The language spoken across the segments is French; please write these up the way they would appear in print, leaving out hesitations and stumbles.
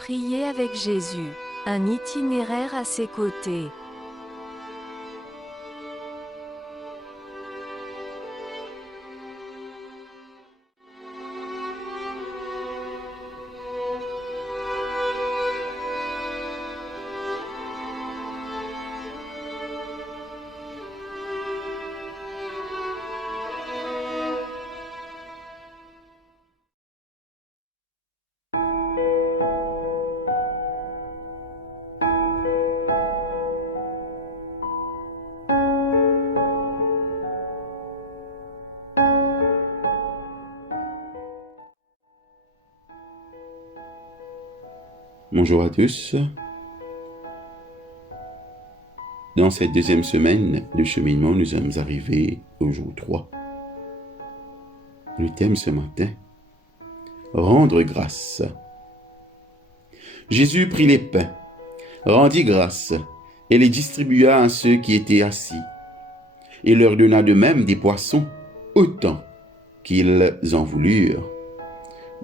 Prier avec Jésus, un itinéraire à ses côtés. Bonjour à tous. Dans cette deuxième semaine de cheminement, nous sommes arrivés au jour 3. Le thème ce matin, rendre grâce. Jésus prit les pains, rendit grâce et les distribua à ceux qui étaient assis, et leur donna de même des poissons, autant qu'ils en voulurent.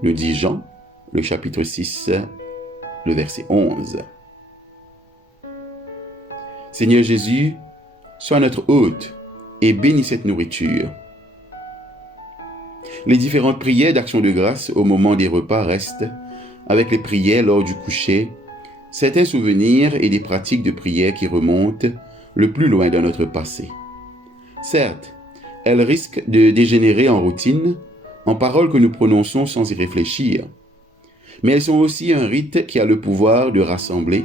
Nous dit Jean, le chapitre 6, le verset 11. Seigneur Jésus, sois notre hôte et bénis cette nourriture. Les différentes prières d'action de grâce au moment des repas restent, avec les prières lors du coucher, certains souvenirs et des pratiques de prière qui remontent le plus loin dans notre passé. Certes, elles risquent de dégénérer en routine, en paroles que nous prononçons sans y réfléchir. Mais elles sont aussi un rite qui a le pouvoir de rassembler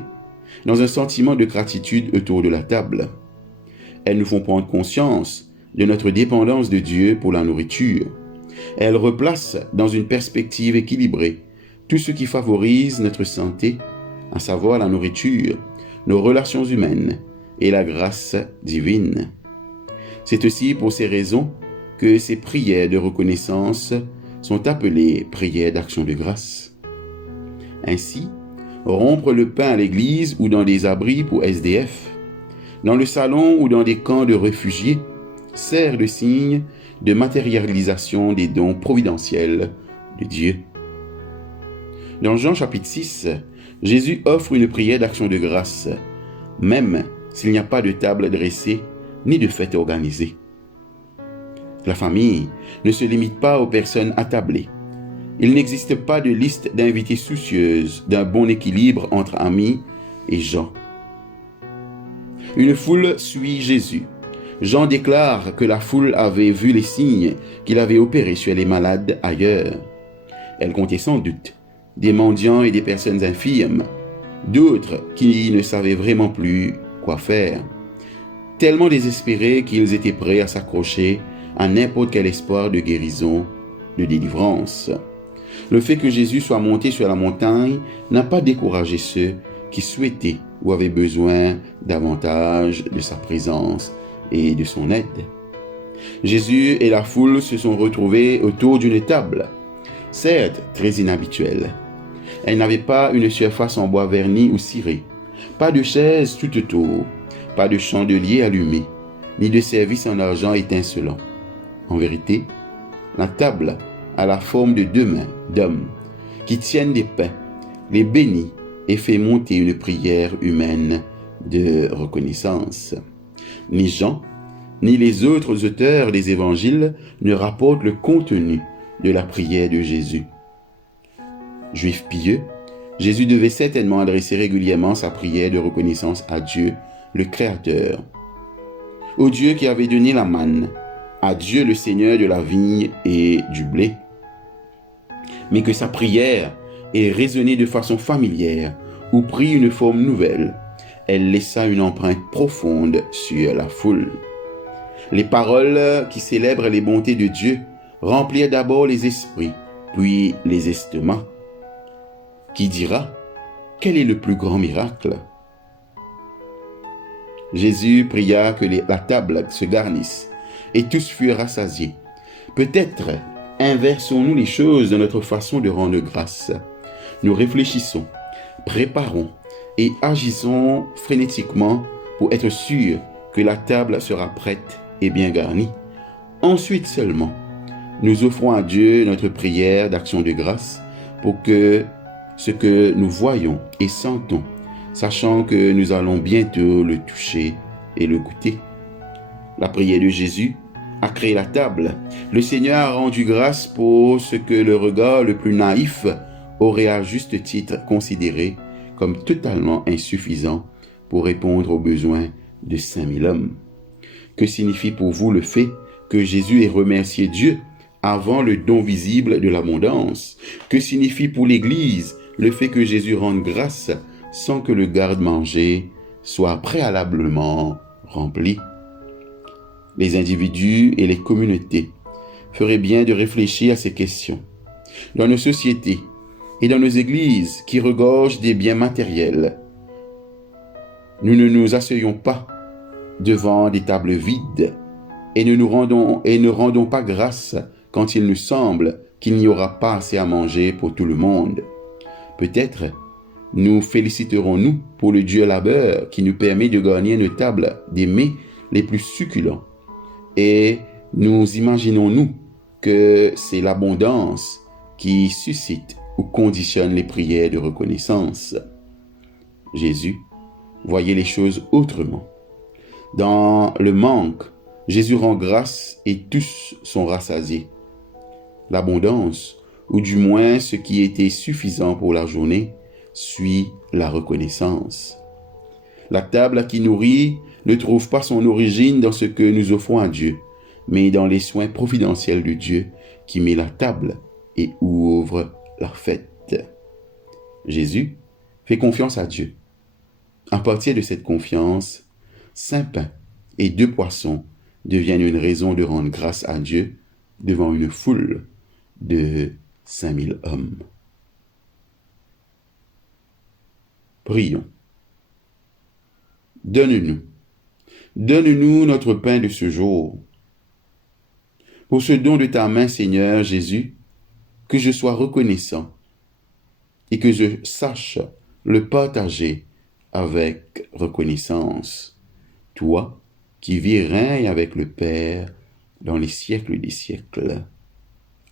dans un sentiment de gratitude autour de la table. Elles nous font prendre conscience de notre dépendance de Dieu pour la nourriture. Elles replacent dans une perspective équilibrée tout ce qui favorise notre santé, à savoir la nourriture, nos relations humaines et la grâce divine. C'est aussi pour ces raisons que ces prières de reconnaissance sont appelées prières d'action de grâce. Ainsi, rompre le pain à l'église ou dans des abris pour SDF, dans le salon ou dans des camps de réfugiés, sert de signe de matérialisation des dons providentiels de Dieu. Dans Jean chapitre 6, Jésus offre une prière d'action de grâce, même s'il n'y a pas de table dressée ni de fête organisée. La famille ne se limite pas aux personnes attablées. Il n'existe pas de liste d'invités soucieuses d'un bon équilibre entre amis et gens. Une foule suit Jésus. Jean déclare que la foule avait vu les signes qu'il avait opérés sur les malades ailleurs. Elle comptait sans doute des mendiants et des personnes infirmes, d'autres qui ne savaient vraiment plus quoi faire, tellement désespérés qu'ils étaient prêts à s'accrocher à n'importe quel espoir de guérison, de délivrance. Le fait que Jésus soit monté sur la montagne n'a pas découragé ceux qui souhaitaient ou avaient besoin davantage de sa présence et de son aide. Jésus et la foule se sont retrouvés autour d'une table, certes très inhabituelle. Elle n'avait pas une surface en bois verni ou ciré, pas de chaise tout autour, pas de chandelier allumé, ni de service en argent étincelant. En vérité, la table a la forme de 2 mains d'hommes qui tiennent des pains, les bénit et fait monter une prière humaine de reconnaissance. Ni Jean, ni les autres auteurs des évangiles ne rapportent le contenu de la prière de Jésus. Juif pieux, Jésus devait certainement adresser régulièrement sa prière de reconnaissance à Dieu, le Créateur, au Dieu qui avait donné la manne, à Dieu le Seigneur de la vigne et du blé. Mais que sa prière ait résonné de façon familière ou pris une forme nouvelle, elle laissa une empreinte profonde sur la foule. Les paroles qui célèbrent les bontés de Dieu remplirent d'abord les esprits, puis les estomacs. Qui dira, quel est le plus grand miracle? Jésus pria que la table se garnisse et tous furent rassasiés. Peut-être inversons-nous les choses dans notre façon de rendre grâce. Nous réfléchissons, préparons et agissons frénétiquement pour être sûrs que la table sera prête et bien garnie. Ensuite seulement, nous offrons à Dieu notre prière d'action de grâce pour que ce que nous voyons et sentons, sachant que nous allons bientôt le toucher et le goûter. La prière de Jésus a créé la table. Le Seigneur a rendu grâce pour ce que le regard le plus naïf aurait à juste titre considéré comme totalement insuffisant pour répondre aux besoins de 5000 hommes. Que signifie pour vous le fait que Jésus ait remercié Dieu avant le don visible de l'abondance? Que signifie pour l'Église le fait que Jésus rende grâce sans que le garde-manger soit préalablement rempli? Les individus et les communautés feraient bien de réfléchir à ces questions. Dans nos sociétés et dans nos églises qui regorgent des biens matériels, nous ne nous asseyons pas devant des tables vides et ne rendons pas grâce quand il nous semble qu'il n'y aura pas assez à manger pour tout le monde. Peut-être nous féliciterons-nous pour le Dieu labeur qui nous permet de garnir nos tables des mets les plus succulents. Et nous imaginons-nous que c'est l'abondance qui suscite ou conditionne les prières de reconnaissance. Jésus voyait les choses autrement. Dans le manque, Jésus rend grâce et tous sont rassasiés. L'abondance, ou du moins ce qui était suffisant pour la journée, suit la reconnaissance. La table qui nourrit ne trouve pas son origine dans ce que nous offrons à Dieu, mais dans les soins providentiels de Dieu qui met la table et ouvre la fête. Jésus fait confiance à Dieu. À partir de cette confiance, 5 pains et 2 poissons deviennent une raison de rendre grâce à Dieu devant une foule de 5000 hommes. Prions. Donne-nous notre pain de ce jour. Pour ce don de ta main, Seigneur Jésus, que je sois reconnaissant et que je sache le partager avec reconnaissance. Toi qui vis et règnes avec le Père dans les siècles des siècles.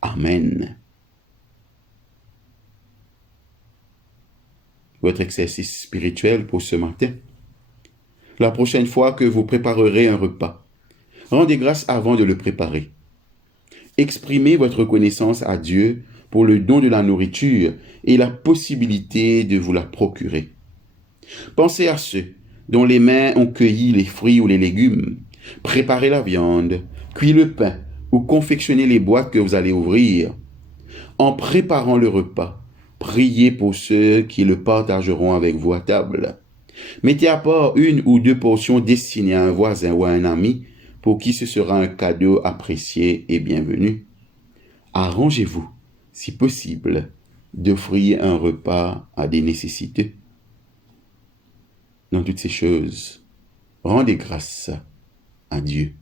Amen. Votre exercice spirituel pour ce matin. La prochaine fois que vous préparerez un repas, rendez grâce avant de le préparer. Exprimez votre reconnaissance à Dieu pour le don de la nourriture et la possibilité de vous la procurer. Pensez à ceux dont les mains ont cueilli les fruits ou les légumes. Préparez la viande, cuisez le pain ou confectionnez les boîtes que vous allez ouvrir. En préparant le repas, priez pour ceux qui le partageront avec vous à table. Mettez à part 1 ou 2 portions destinées à un voisin ou à un ami pour qui ce sera un cadeau apprécié et bienvenu. Arrangez-vous, si possible, d'offrir un repas à des nécessiteux. Dans toutes ces choses, rendez grâce à Dieu.